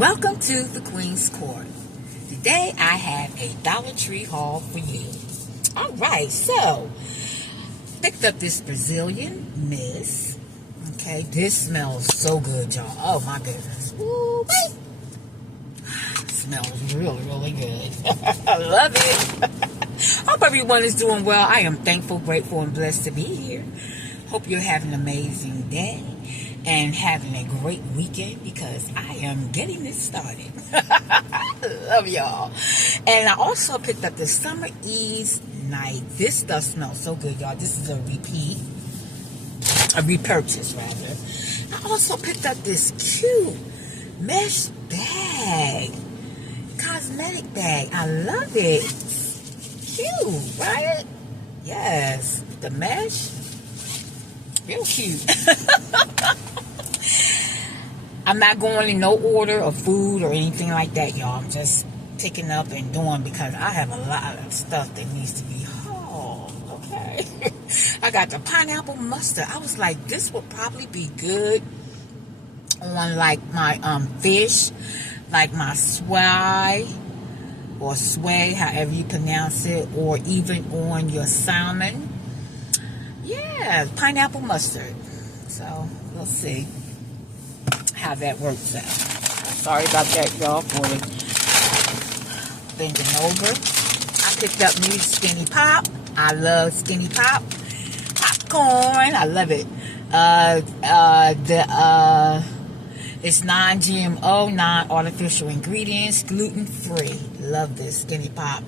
Welcome to the Queen's Court. Today I have a Dollar Tree haul for you. Alright, so picked up this Brazilian misc. Okay, this smells so good, y'all. Oh my goodness. Ooh, smells really, really good. I love it. Hope everyone is doing well. I am thankful, grateful, and blessed to be here. Hope you're having an amazing day and having a great weekend, because I am getting this started. Love y'all. And I also picked up the Summer Ease Night. This stuff smells so good, y'all. This is a repurchase rather. I also picked up this cute mesh bag, cosmetic bag. I love it. Cute, right? Yes, the mesh, real cute. I'm not going in no order of food or anything like that, y'all. I'm just picking up and doing because I have a lot of stuff that needs to be hauled. Okay. I got the pineapple mustard. I was like, this would probably be good on like my fish, like my swai or sway, however you pronounce it, or even on your salmon. Yeah, pineapple mustard. So we'll see how that works out. Sorry about that, y'all, for bending over. I picked up new Skinny Pop. I love Skinny Pop. Popcorn. I love it. It's non-GMO, non-artificial ingredients, gluten-free. Love this Skinny Pop.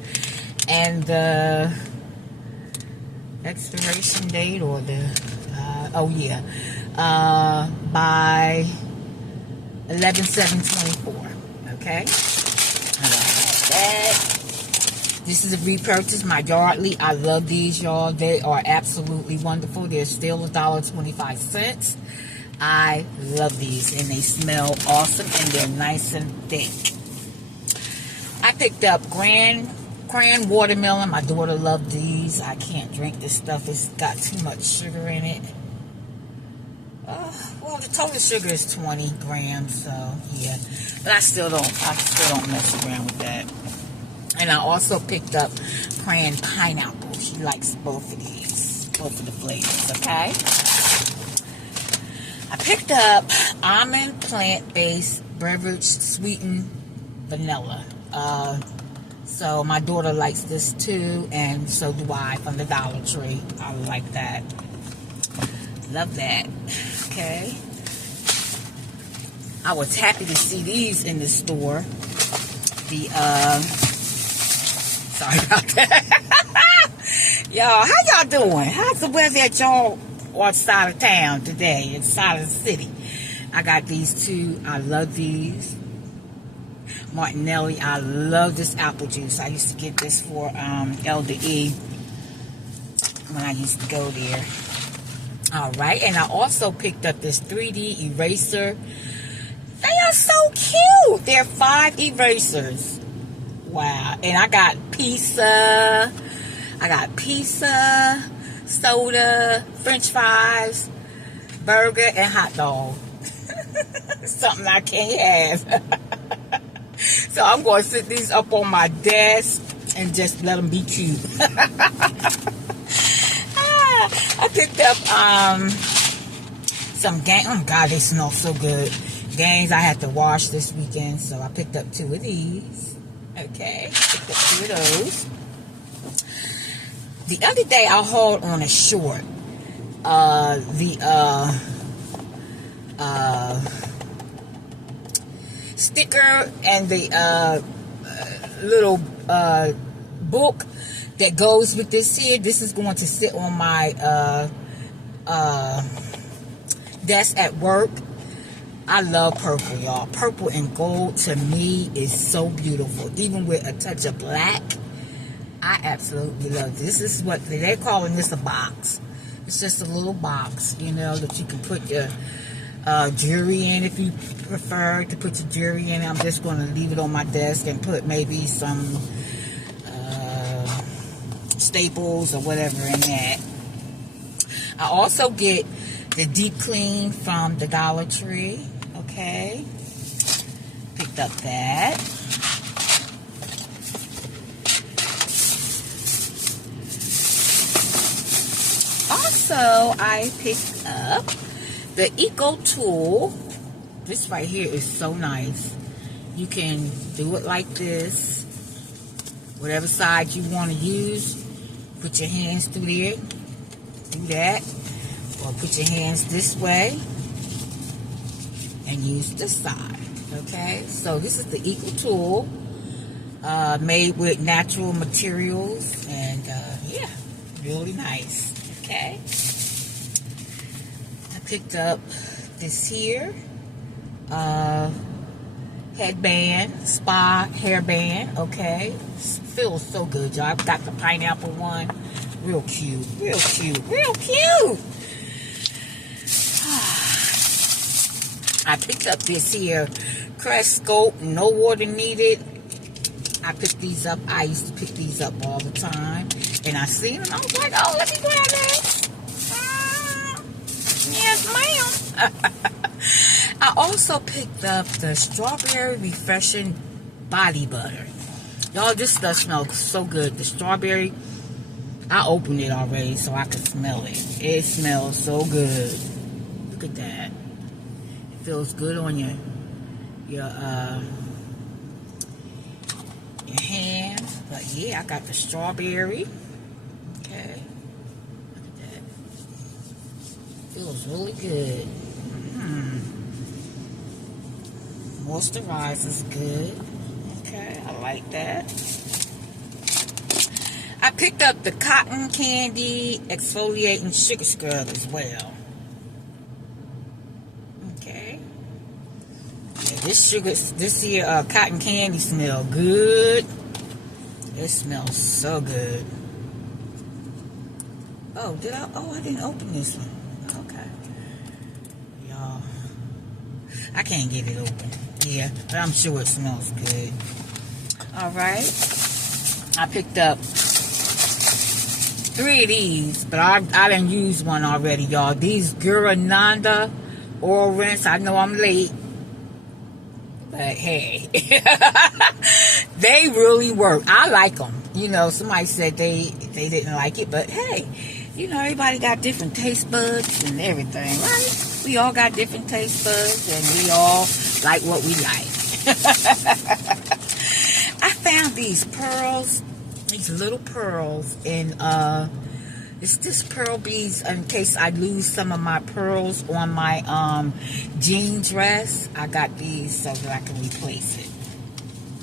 And the expiration date, or the by 11/7/24. Okay, I love that. This is a repurchase. My Yardley. I love these, y'all. They are absolutely wonderful. They're still $1.25. I love these, and they smell awesome, and they're nice and thick. I picked up Cran watermelon. My daughter loved these. I can't drink this stuff. It's got too much sugar in it. Well, the total sugar is 20 grams, so yeah. But I still don't mess around with that. And I also picked up Cran pineapple. She likes both of these, both of the flavors. Okay. I picked up almond plant-based beverage sweetened vanilla. So my daughter likes this too, and so do I, from the Dollar Tree. I like that. Love that. Okay. I was happy to see these in the store. Sorry about that. Y'all, how y'all doing? How's the weather at y'all side of town today, inside of the city? I got these two. I love these. Martinelli. I love this apple juice. I used to get this for Elder E when I used to go there. Alright, and I also picked up this 3D eraser. They are so cute. They're 5 erasers. Wow. And I got pizza, soda, french fries, burger, and hot dog. Something I can't have. So I'm going to sit these up on my desk and just let them be cute. I picked up some Gains. Oh God, they smell so good. Gains I had to wash this weekend, so I picked up 2 of these. Okay, picked up 2 of those. The other day I hauled on a short. Sticker and the little book that goes with this here. This is going to sit on my desk at work. I love purple, y'all. Purple and gold to me is so beautiful. Even with a touch of black, I absolutely love this. This is what they're calling this, a box. It's just a little box, you know, that you can put your jewelry in if you prefer to put your jewelry in. I'm just going to leave it on my desk and put maybe some staples or whatever in that. I also get the deep clean from the Dollar Tree. Okay. Pick picked up that. Also, I picked up the Eco Tool. This right here is so nice. You can do it like this. Whatever side you want to use, put your hands through there. Do that. Or put your hands this way and use this side. Okay? So this is the Eco Tool. Made with natural materials. And yeah, really nice. Okay? I picked up this here. Headband, spa hairband, okay? Feels so good, y'all. I've got the pineapple one. Real cute, real cute, real cute. I picked up this here Crest Scope, no water needed. I picked these up. I used to pick these up all the time. And I seen them. I was like, oh, let me grab this. Yes, ma'am. I also picked up the Strawberry Refreshing Body Butter. Y'all, this stuff smells so good. The strawberry, I opened it already so I could smell it. It smells so good. Look at that. It feels good on your hands. But yeah, I got the strawberry. Okay. Look at that. Feels really good. Moisturizes good. Okay, I like that. I picked up the Cotton Candy Exfoliating Sugar Scrub as well. Okay. Yeah, this here cotton candy smell good. It smells so good. Oh, I didn't open this one. Okay. Y'all, I can't get it open. Yeah, but I'm sure it smells good. Alright. I picked up 3 of these, but I done used one already, y'all. These Gurananda oil rinse. I know I'm late, but hey. They really work. I like them. You know, somebody said they didn't like it, but hey, you know, everybody got different taste buds and everything, right? We all got different taste buds, and we all like what we like. I found these pearls, these little pearls, and it's this pearl beads in case I lose some of my pearls on my jean dress. I got these so that I can replace it.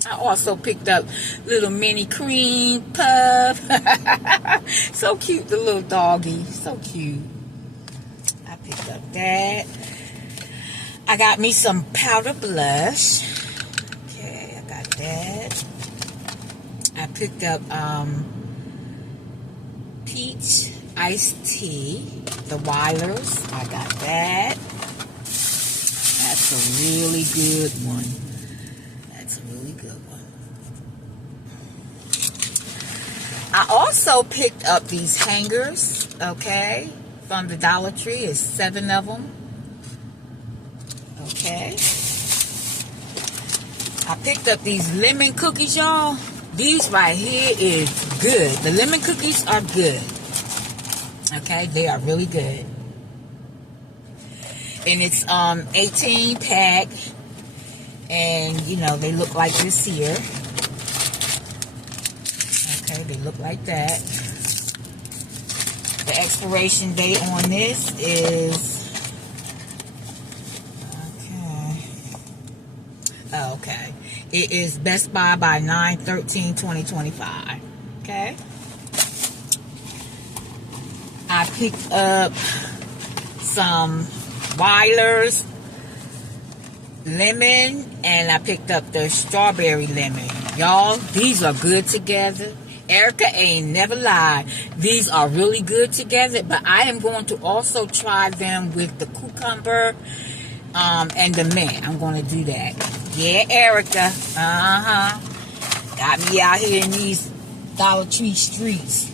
I also picked up little mini cream puff. So cute, the little doggy. So cute. I picked up that. I got me some powder blush. Okay, I got that. I picked up peach iced tea, the Weilers. I got that. That's a really good one. That's a really good one. I also picked up these hangers, okay, from the Dollar Tree. It's 7 of them. Okay. I picked up these lemon cookies, y'all. These right here is good. The lemon cookies are good. Okay, they are really good. And it's 18 pack. And you know, they look like this here. Okay, they look like that. The expiration date on this is okay. It is Best by 9/13/2025. Okay. I picked up some Weilers lemon, and I picked up the strawberry lemon. Y'all, these are good together. Erica ain't never lied. These are really good together, but I am going to also try them with the cucumber and the mint. I'm going to do that. Yeah, Erica. Got me out here in these Dollar Tree streets.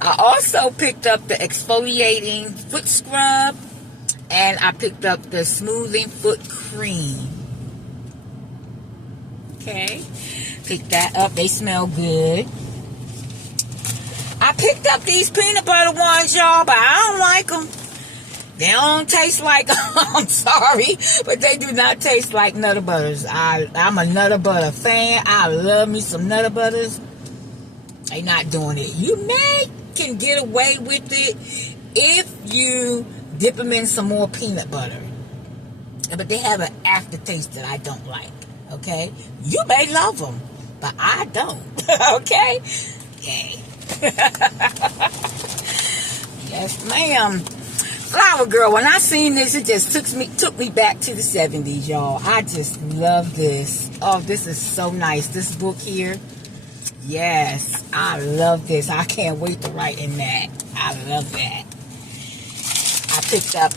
I also picked up the exfoliating foot scrub, and I picked up the smoothing foot cream. Okay. Pick that up. They smell good. I picked up these peanut butter ones, y'all, but I don't like them. They don't taste like, I'm sorry, but they do not taste like Nutter Butters. I'm a Nutter Butter fan. I love me some Nutter Butters. They not doing it. You can get away with it if you dip them in some more peanut butter. But they have an aftertaste that I don't like, okay? You may love them, but I don't, okay? Yay. Yes, ma'am. Flower Girl, when I seen this, it just took me back to the 70s, y'all. I just love this. Oh, this is so nice. This book here. Yes, I love this. I can't wait to write in that. I love that. I picked up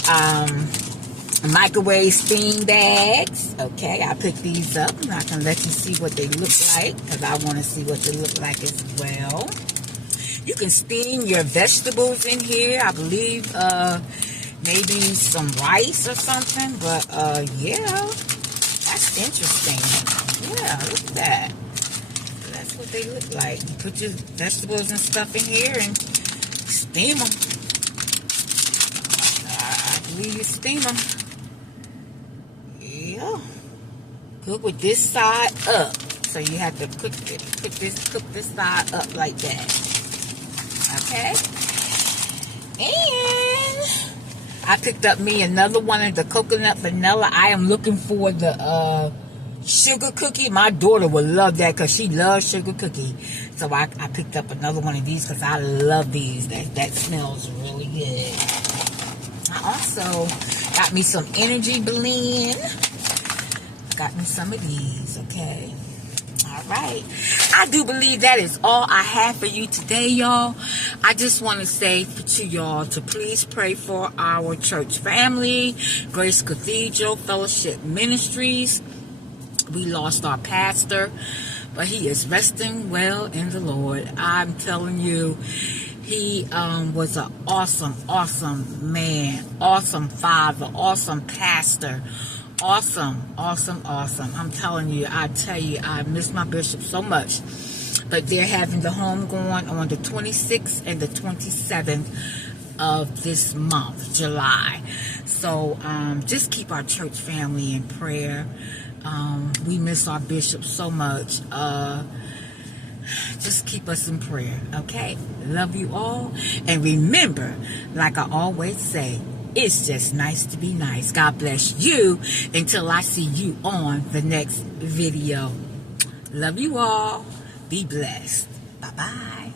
microwave steam bags. Okay, I picked these up. I'm not going to let you see what they look like because I want to see what they look like as well. You can steam your vegetables in here. I believe maybe some rice or something. But yeah, that's interesting. Yeah, look at that. That's what they look like. You put your vegetables and stuff in here and steam them. I believe you steam them. Yeah. Cook with this side up. So you have to cook this side up like that. Okay. And I picked up me another one of the coconut vanilla. I am looking for the sugar cookie. My daughter would love that because she loves sugar cookie. So I picked up another one of these because I love these. That smells really good. I also got me some energy blend. Got me some of these, okay? All right. I do believe that is all I have for you today, y'all. I just want to say to y'all to please pray for our church family, Grace Cathedral Fellowship Ministries. We lost our pastor, but he is resting well in the Lord. I'm telling you, he was an awesome man, awesome father, awesome pastor. Awesome. I'm telling you, I miss my bishop so much. But they're having the home going on the 26th and the 27th of this month, July. So just keep our church family in prayer. We miss our bishop so much. Just keep us in prayer, okay? Love you all. And remember, like I always say, it's just nice to be nice. God bless you until I see you on the next video. Love you all. Be blessed. Bye-bye.